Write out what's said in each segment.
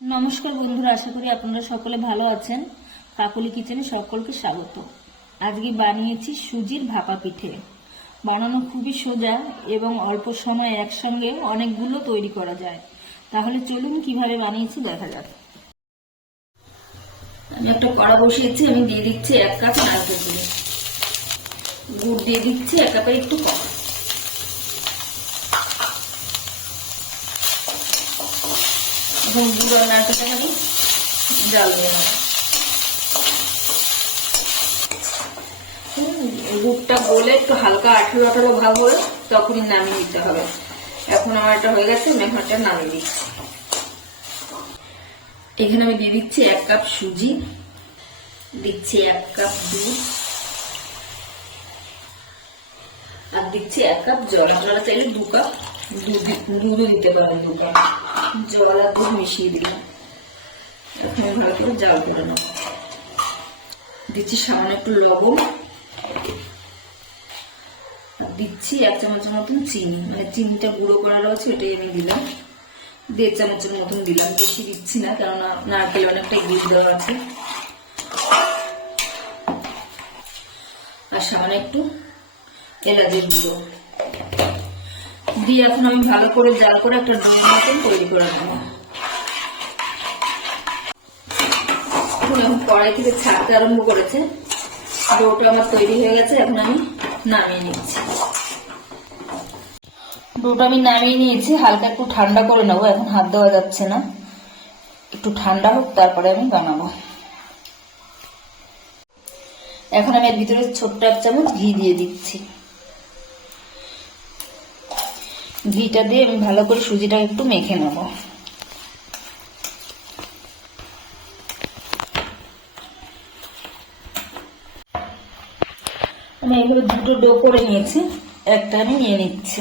নমস্কার বন্ধুরা, আশা করি আপনারা সকলে ভালো আছেন। কাকলি কিচেনে সকলকে স্বাগত। আজকে বানিয়েছি সুজির ভাপা পিঠে। বানানো খুবই সোজা এবং অল্প সময়ে একসঙ্গে অনেকগুলো তৈরি করা যায়। তাহলে চলুন কিভাবে বানিয়েছি দেখা যাক। আমি একটা কড়া বসিয়েছি, আমি দিয়ে দিচ্ছি 1 কাপ নারকেল দুধ। গুড় দিয়ে দিচ্ছি 1 কাপের একটু কম। গুড় আর নারকেলটা আমি জাল দিয়ে নেব। গুড়টা গলে একটু হালকা আঠালো আঠালো ভাব হলে তখনই নামিয়ে দিতে হবে। এখন আমার এটা হয়ে গেছে, আমি এখন এটা নামিয়ে দিচ্ছি। এখানে আমি দিয়ে দিচ্ছি 1 কাপ সুজি, দিচ্ছি 1 কাপ দুধ, আর দিচ্ছি 1 কাপ জল। আপনারা চাইলে 2 কাপ দুধও দিতে পারেন। 2 কাপ জল আর দুধ মিশিয়ে দিলাম। এখন ভালো করে জাল করে নেব। দিচ্ছি সামান্য একটু লবণ, দিচ্ছি 1 চামচের মতন চিনি, মানে চিনিটা গুঁড়ো করা রয়েছে এটাই আমি দিলাম। 1.5 চামচের মতন দিলাম, বেশি দিচ্ছি না কেননা নারকেল অনেকটা গুড় দেওয়া আছে। আর সামান্য একটু এলাচের গুঁড়ো দিয়ে এখন আমি ভালো করে জাল করে একটা ডো মতন তৈরি করে নেব। এখন কড়াই থেকে ছাড়তে আরম্ভ করেছে, ডোটা আমার তৈরি হয়ে গেছে। এখন আমি নামিয়ে নিচ্ছি। ডোটা আমি নামিয়ে নিয়েছি, হালকা একটু ঠান্ডা করে নেবো। এখন হাত দেওয়া যাচ্ছে না, একটু ঠান্ডা হোক তারপরে আমি বানাবো। এখন আমি এর ভিতরে ছোট্ট 1 চামচ ঘি দিয়ে দিচ্ছি। ঘিটা দিয়ে আমি ভালো করে সুজিটা একটু মেখে নেব। আমি এভাবে 2টো ডো করে নিয়েছি, একটা আমি নিয়ে নিচ্ছি।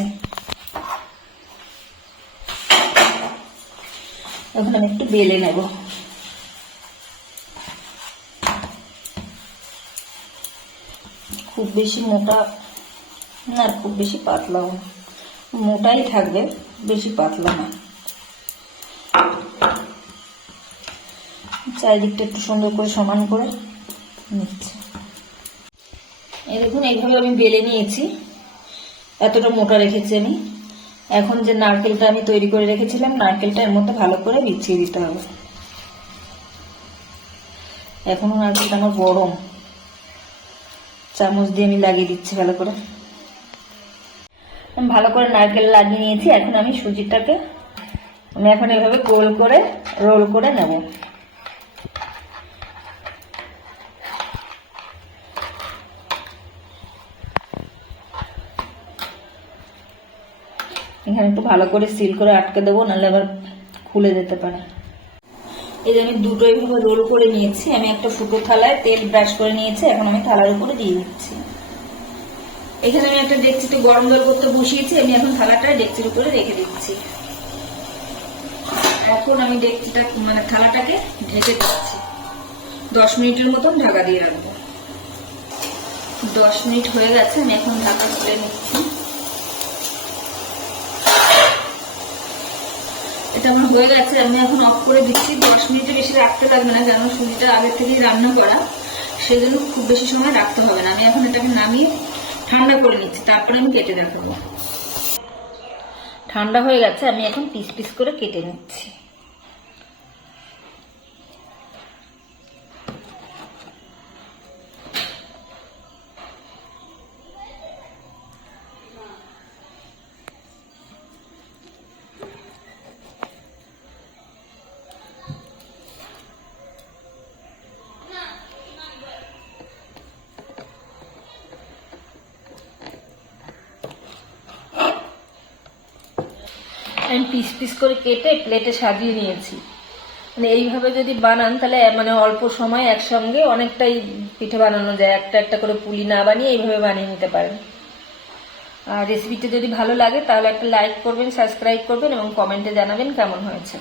এখন আমি একটু বেলে নেব। খুব বেশি মোটা না, খুব বেশি পাতলাও না, মোটাই থাকবে, বেশি পাতলা না। চারিদিকটা একটু সুন্দর করে সমান করে নিচ্ছি। এই দেখুন, এইভাবে আমি বেলে নিয়েছি, এতটা মোটা রেখেছি আমি। এখন যে নারকেলটা আমি তৈরি করে রেখেছিলাম, নারকেলটা এর মধ্যে ভালো করে বিছিয়ে দিতে হবে। এখনো নারকেলটা আমার গরম, চামচ দিয়ে আমি লাগিয়ে দিচ্ছি ভালো করে। আমি ভালো করে নারকেল লাগিয়ে নিয়েছি। এখন আমি সুজিটাকে আমি এখন এভাবে গোল করে রোল করে নেব। এখানে একটু ভালো করে সিল করে আটকে দেবো, নাহলে আবার খুলে যেতে পারে। এই যে আমি দুটো এইভাবে রোল করে নিয়েছি। আমি একটা ফুটো থালায় তেল ব্রাশ করে নিয়েছি, এখন আমি থালার উপরে দিয়ে দিচ্ছি। এখানে আমি একটা ডেকচিতে গরম জল করতে বসিয়েছি, আমি এখন থালাটা ডেকচির উপরে রেখে দিচ্ছি। এখন আমি ডেকচিটা মানে থালাটাকে ঢেকে দিচ্ছি। 10 মিনিটের মতন ঢাকা দিয়ে রাখবো। 10 মিনিট হয়ে গেছে, আমি এখন ঢাকা খুলে নিচ্ছি। এটা আমার হয়ে গেছে, আমি এখন অফ করে দিচ্ছি। 10 মিনিটে বেশি রাখতে লাগবে না, কারণ সুজিটা আগে থেকেই রান্না করা, সেজন্য খুব বেশি সময় রাখতে হবে না। আমি এখন এটাকে নামিয়ে ঠান্ডা করে নিচ্ছি, তারপরে আমি কেটে দেখাবো। ঠান্ডা হয়ে গেছে, আমি এখন পিস পিস করে কেটে নিচ্ছি। আমি পিস পিস করে কেটে প্লেটে সাজিয়ে নিয়েছি। মানে এইভাবে যদি বানান তাহলে মানে অল্প সময় একসঙ্গে অনেকটাই পিঠে বানানো যায়। একটা একটা করে পুলি না বানিয়ে এইভাবে বানিয়ে নিতে পারেন। আর রেসিপিটা যদি ভালো লাগে তাহলে একটা লাইক করবেন, সাবস্ক্রাইব করবেন এবং কমেন্টে জানাবেন কেমন হয়েছে।